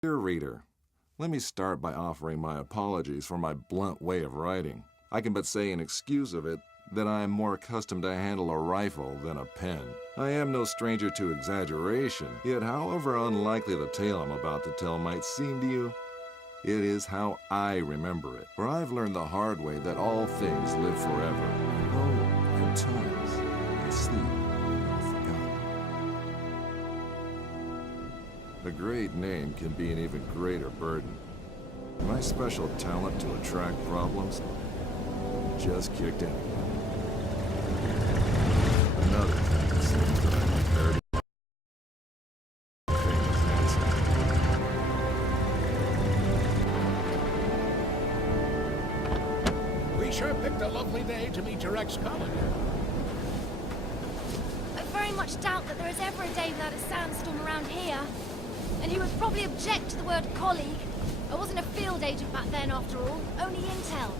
Dear reader, let me start by offering my apologies for my blunt way of writing. I can but say in excuse of it that I am more accustomed to handle a rifle than a pen. I am no stranger to exaggeration, yet however unlikely the tale I'm about to tell might seem to you, it is how I remember it. For I've learned the hard way that all things live forever. Oh, at times, they sleep are forgotten. A great name can be an even greater burden. My special talent to attract problems just kicked in. Another thing that seems that I'm prepared to famous answer. We sure picked a lovely day to meet your ex-colleague. I very much doubt that there is ever a day without a sandstorm around here. And you would probably object to the word colleague. I wasn't a field agent back then, after all. Only intel.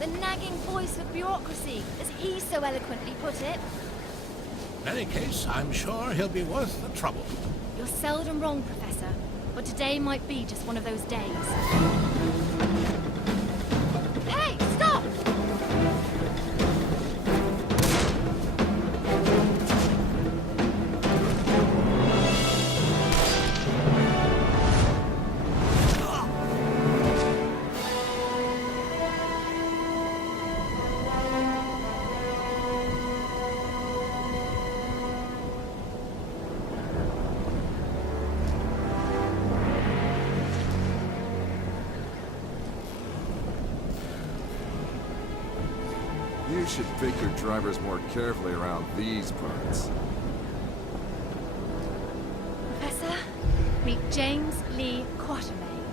The nagging voice of bureaucracy, as he so eloquently put it. In any case, I'm sure he'll be worth the trouble. You're seldom wrong, Professor. But today might be just one of those days. Hey, stop! You should pick your drivers more carefully around these parts. Professor, meet James Lee Quatermain.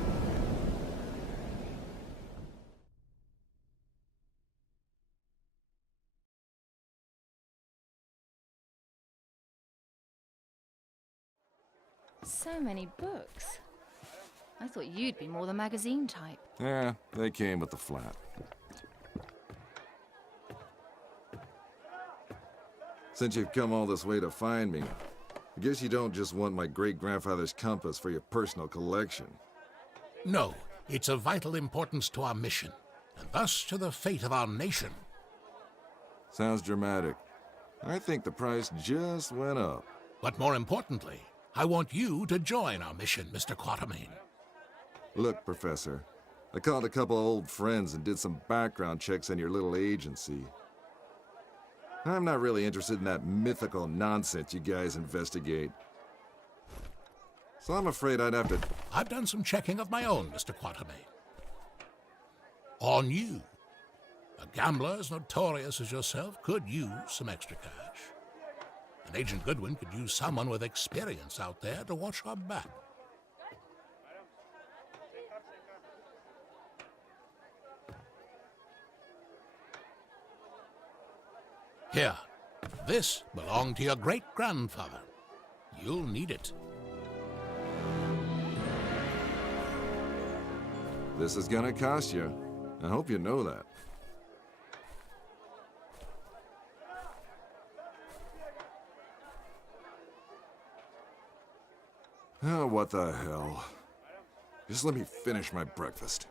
So many books. I thought you'd be more the magazine type. Yeah, they came with the flat. Since you've come all this way to find me, I guess you don't just want my great-grandfather's compass for your personal collection. No, it's of vital importance to our mission, and thus to the fate of our nation. Sounds dramatic. I think the price just went up. But more importantly, I want you to join our mission, Mr. Quatermain. Look, Professor, I called a couple of old friends and did some background checks on your little agency. I'm not really interested in that mythical nonsense you guys investigate. So I'm afraid I'd have to... I've done some checking of my own, Mr. Quatermain. On you. A gambler as notorious as yourself could use some extra cash. And Agent Goodwin could use someone with experience out there to watch our back. Here, this belonged to your great-grandfather. You'll need it. This is gonna cost you. I hope you know that. Oh, what the hell. Just let me finish my breakfast.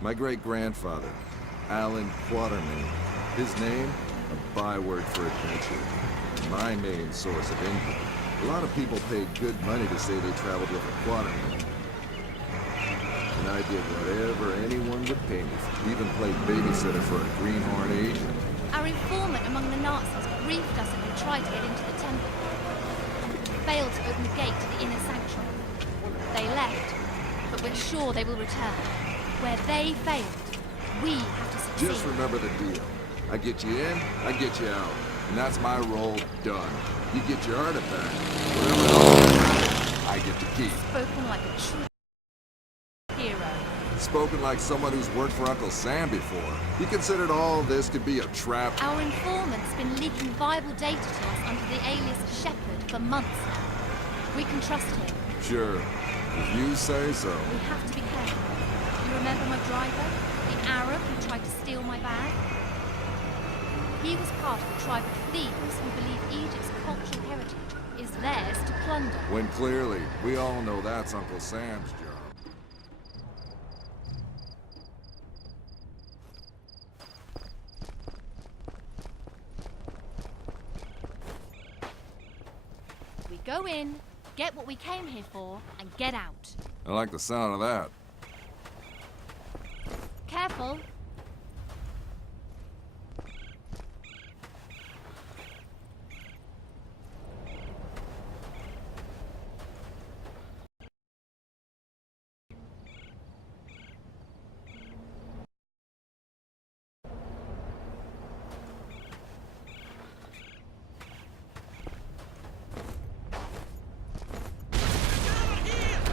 My great-grandfather, Alan Quatermain. His name, a byword for adventure. My main source of income. A lot of people paid good money to say they traveled with a Quatermain. And I did whatever anyone would pay me for. Even played babysitter for a greenhorn agent. Our informant among the Nazis briefed us and we tried to get into the temple. Failed to open the gate to the inner sanctuary. They left, but we're sure they will return. Where they failed, we have to succeed. Just remember the deal. I get you in, I get you out. And that's my role done. You get your artifact. Whatever else I get to keep. Spoken like a true hero. Spoken like someone who's worked for Uncle Sam before. You considered all this could be a trap? Our informant's been leaking viable data to us under the alias of Shepherd for months now. We can trust him. Sure, if you say so. We have to be careful. You remember my driver? The Arab who tried to steal my bag? He was part of a tribe of thieves who believe Egypt's cultural heritage is theirs to plunder. When clearly, we all know that's Uncle Sam's job. We go in, get what we came here for, and get out. I like the sound of that. Careful.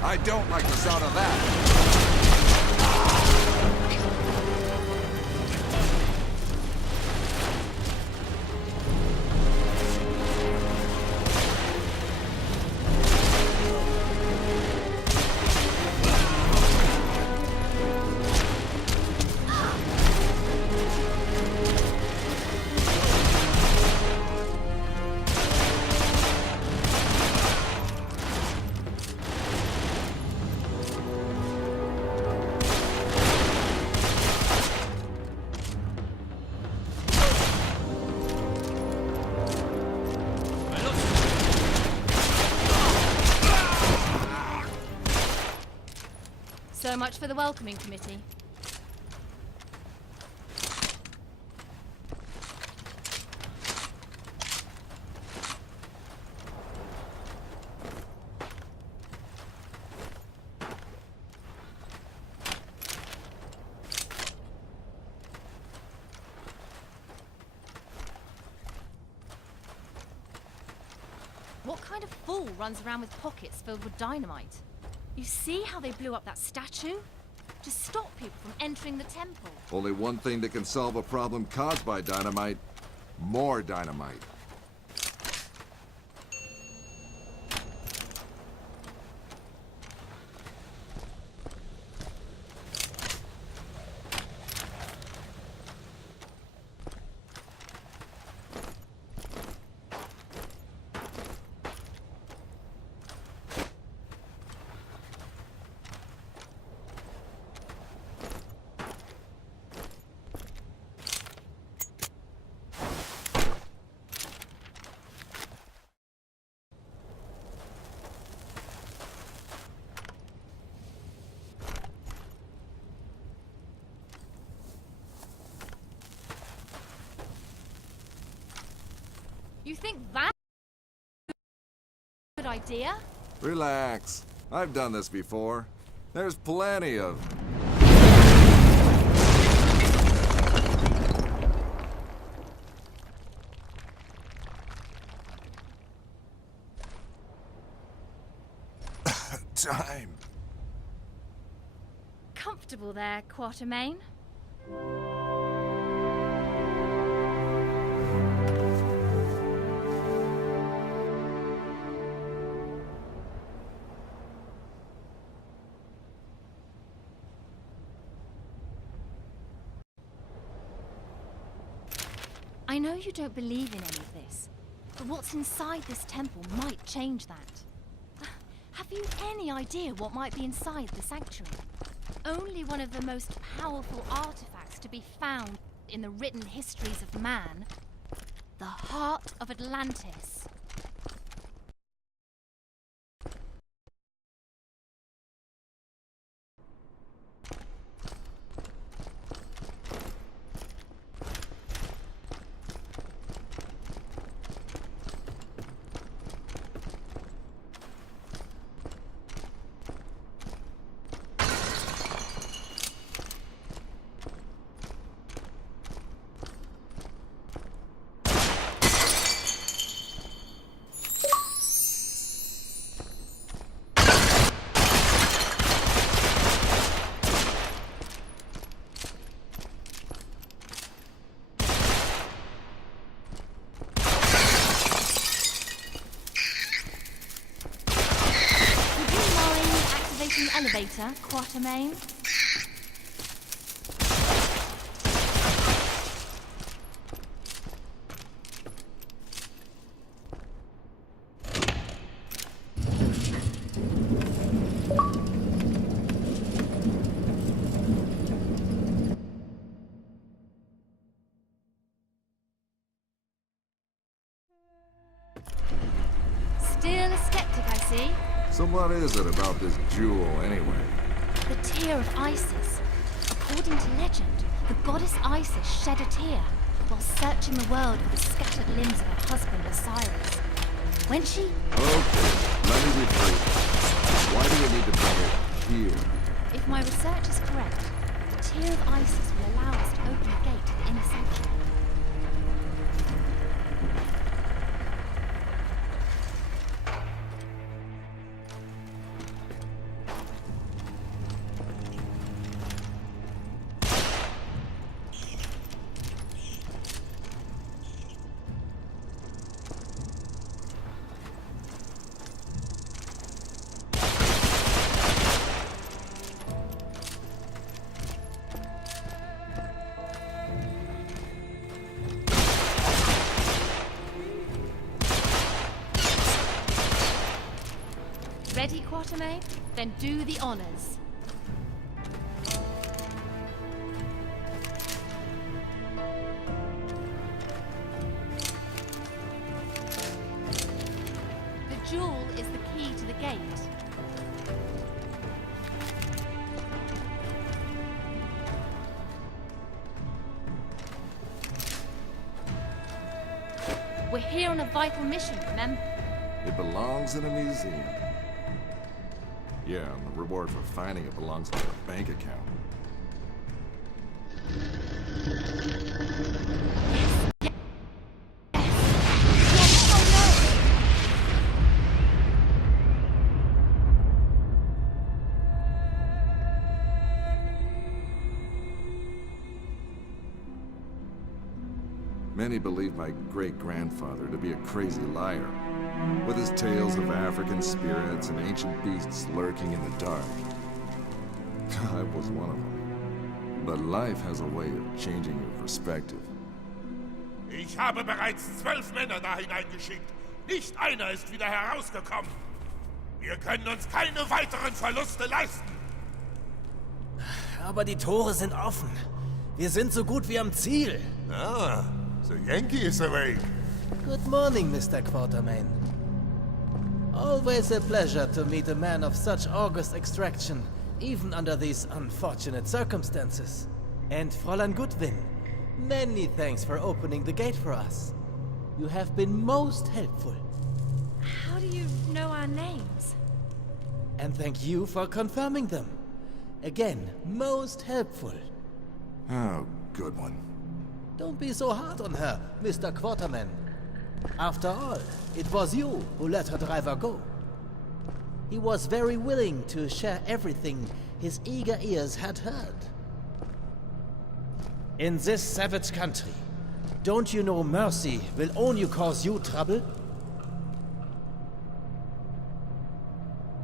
I don't like the sound of that. So much for the welcoming committee. What kind of fool runs around with pockets filled with dynamite? You see how they blew up that statue? To stop people from entering the temple. Only one thing that can solve a problem caused by dynamite. More dynamite. You think that's a good idea? Relax. I've done this before. There's plenty of... time. Comfortable there, Quatermain? I know you don't believe in any of this, but what's inside this temple might change that. Have you any idea what might be inside the sanctuary? Only one of the most powerful artifacts to be found in the written histories of man, the heart of Atlantis. elevator, Quatermain. Still a skeptic, I see. So what is it about this jewel, anyway? The tear of Isis. According to legend, the goddess Isis shed a tear while searching the world for the scattered limbs of her husband Osiris. When she... Okay, let me rephrase. Why do you need to bring it here? If my research is correct, the tear of Isis will allow us to open the gate to the inner sanctuary. Ready, Quatermain? Then do the honors. The jewel is the key to the gate. We're here on a vital mission, remember? It belongs in a museum. Yeah, and the reward for finding it belongs in your bank account. Many believe my great-grandfather to be a crazy liar, with his tales of African spirits and ancient beasts lurking in the dark. I was one of them. But life has a way of changing your perspective. Ich habe bereits 12 Männer da hineingeschickt. Nicht einer ist wieder herausgekommen. Wir können uns keine weiteren Verluste leisten. Aber die Tore sind offen. Wir sind so gut wie am Ziel. Ah, the Yankee is awake. Good morning, Mr. Quatermain. Always a pleasure to meet a man of such august extraction, even under these unfortunate circumstances. And Fräulein Goodwin, many thanks for opening the gate for us. You have been most helpful. How do you know our names? And thank you for confirming them. Again, most helpful. Oh, good one. Don't be so hard on her, Mr. Quatermain. After all, it was you who let her driver go. He was very willing to share everything his eager ears had heard. In this savage country, don't you know mercy will only cause you trouble?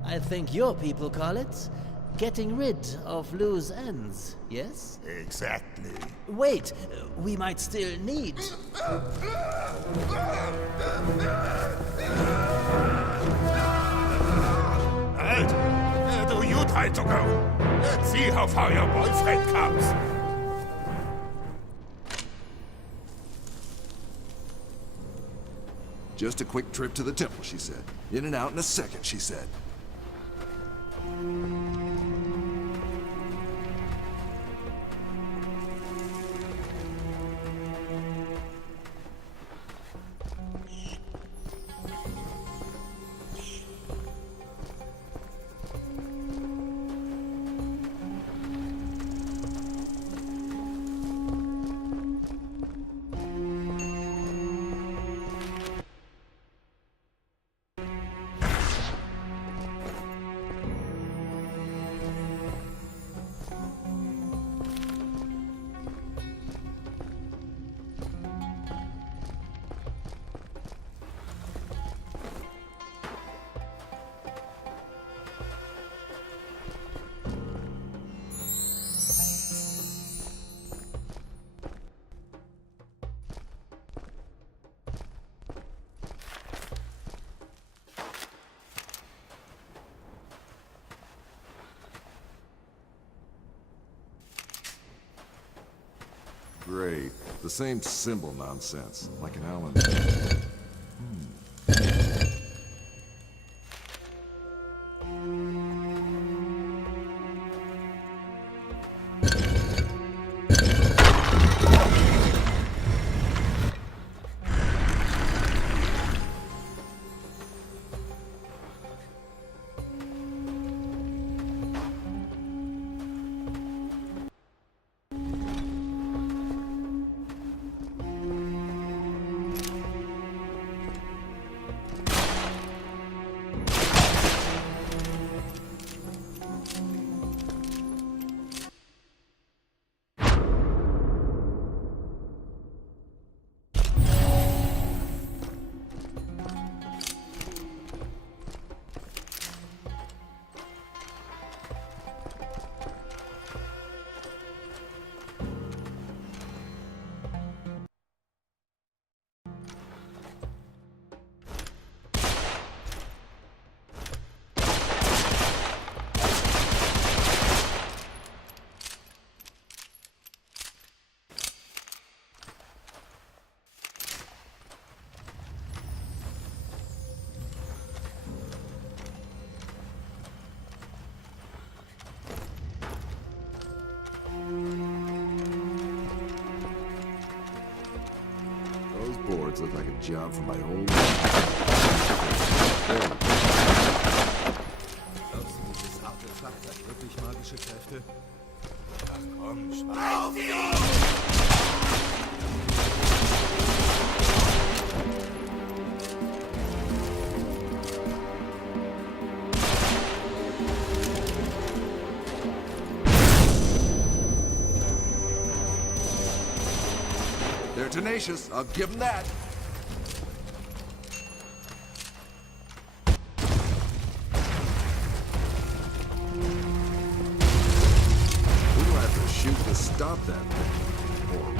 I think your people call it getting rid of loose ends, yes? Exactly. Wait, we might still need... Halt! Do you try to go? Let's see how far your boyfriend comes. Just a quick trip to the temple, she said. In and out in a second, she said. Great. The same symbol nonsense, like an Allen. Those boards look like a job for my old... Glaubst du, dieses Artefakt hat wirklich magische Kräfte? Ach komm, Schwein. They're tenacious, I'll give them that. We will have to shoot to stop that thing. Or